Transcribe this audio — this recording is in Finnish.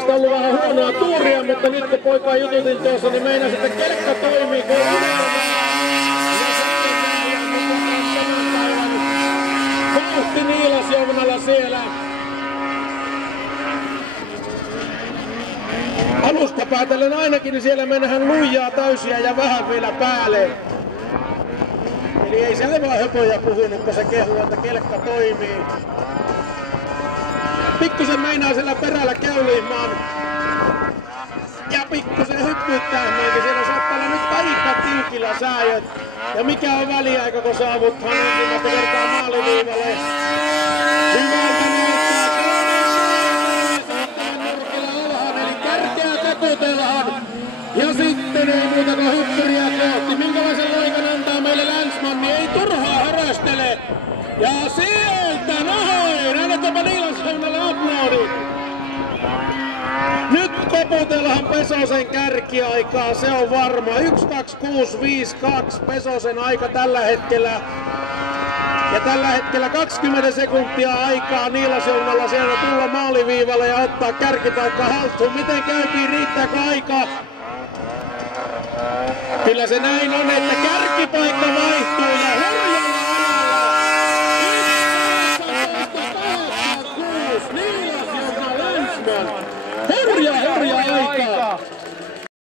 On ollut vähän huonoa tuuria, mutta nyt kun poikaa jututin tuossa, niin meinaa sitten kelkka toimii, kun vauhti Niilasjounalla siellä. Alusta päätellen ainakin, niin siellä mennään lujaa täysiä ja vähän vielä päälle. Eli ei se aivan höpöjä puhunut, kun se kehuu, että kelkka toimii. Pikkusen meinaa siellä perällä käyliimaan. Ja pikkusen hyppyttää meitä. Siellä saattaa olla nyt aika tiukilla sääjöt. Ja mikä on väliaika, kun saavuttaa ensimmäistä kertaa maaliviivalle. Hyvältä näyttää. Nurkilla alhaan, eli tärkeää takutellaan. Ja sitten ei muuta kuin hyppyriä kohti. Minkälaisen loikan antaa meille Länsman, niin ei turhaa höröstele. Ja sieltä noin! Annetaanpa Niilasjounalla uploadit. Nyt koputellaan Pesosen kärkiaikaa, se on varma. 1.26.52 Pesosen aika tällä hetkellä. Ja tällä hetkellä 20 sekuntia aikaa Niilasjounalla siellä tulla maaliviivalle ja ottaa kärkipaikka haltuun. Miten käytiin, riittääkö aikaa? Kyllä se näin on, että kärkipaikka vaihtuu.